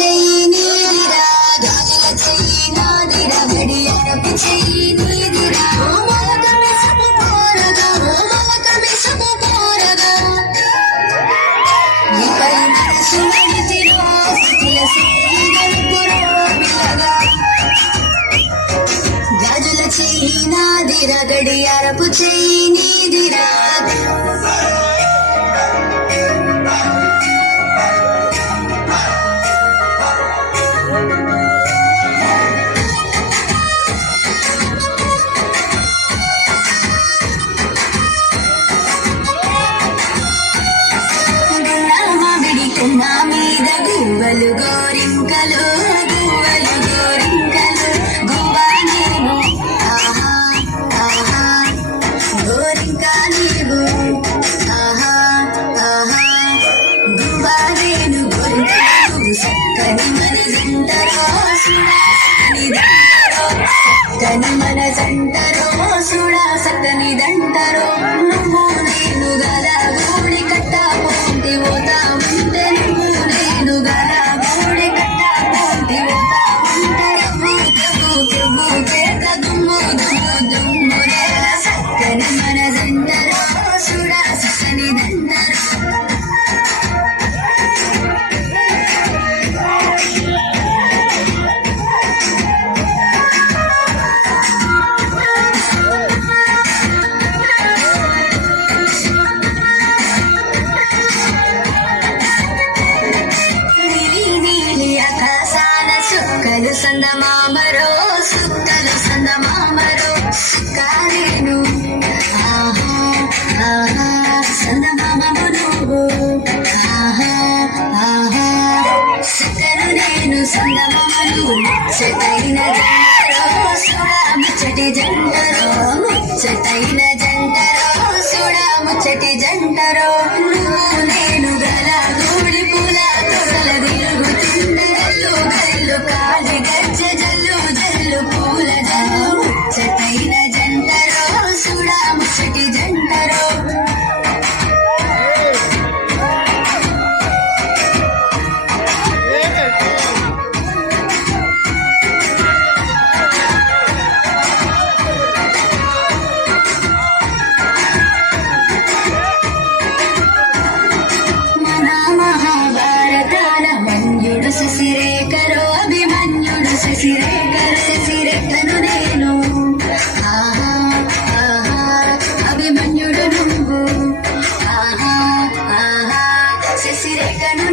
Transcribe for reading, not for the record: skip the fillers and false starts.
చెయ్యి నీదిరా గాజుల చెయ్యి నాదిరా గడియారపు చెయ్యి నీదిరా ఓ మొలక మెసపు పోరగా ఓ మొలక మెసపు పోరగా నీపై మనసు నడిచిరో సఖిల చెయ్యి గడుపురో పిల్లగా గాజుల చెయ్యి నాదిరా గడియారపు చెయ్యి నీదిరా నా మీద గువ్వలు గోరింకలు గువ్వలు గోరింకలు గువ్వా నీవు ఆహా ఆహా గోరింకా నీవు ఆహా ఆహా గువ్వా నేను గోరింకలు సక్కని మన జంటరో సక్కని మన జంటరో సుడా సక్కని దంటరో నువ్వు నేను గదా గూడి కట్ట పోంటి పోతా ఉంటే నువ్వు నేను గదా గూడి కట్ట పోంటి పోతా ఉంటే దుమ్ము కేత దుమ్ము దుమ్ము దుమ్ము రేల సక్కని మన జంటరో సుడా సక్కని దంటరో సుక్కలు సందమామరో సుక్కలు సందమామరో కారేను ఆహా ఆహా సందమామము నువ్వు ఆహా ఆహా సుక్కలు నేను సందమామను ముచ్చటైన జంటరో సుడా ముచ్చటి జంటరో ముచ్చటైన జంటరో సుడా ముచ్చటి జంటరో నువ్వు నేను గల గూడి పూల తోటల తిరుగుతుండగల్లు గల్లు కాలి గజ్జ జల్లు జల్లు పూల జల్లు ముచ్చటైన జంటరో సుడా ముచ్చటి జంటరో శశిరేఖరో అభిమన్యుడు శశిరేఖర శశిరేఖను నేను ఆహా ఆహా అభిమన్యుడు నువ్వు ఆహా ఆహా శశిరేఖను